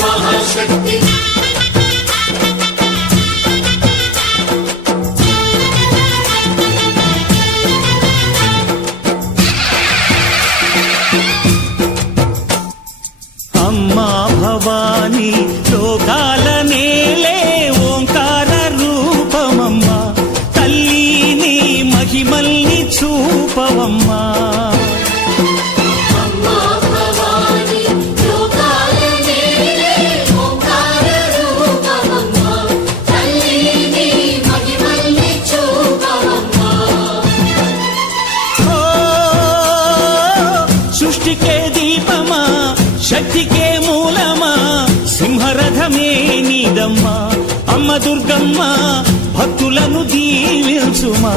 మహాశక్తి అమ్మా భవాని లోకాల నేలే ఓంకార రూపమమ్మా తల్లి నీ మహిమల్ని చూపవమ్మా సృష్టికే దీపమా శక్తికే మూలమా సింహరథమే నీదమ్మా అమ్మ దుర్గమ్మ భక్తులను దీవించుమా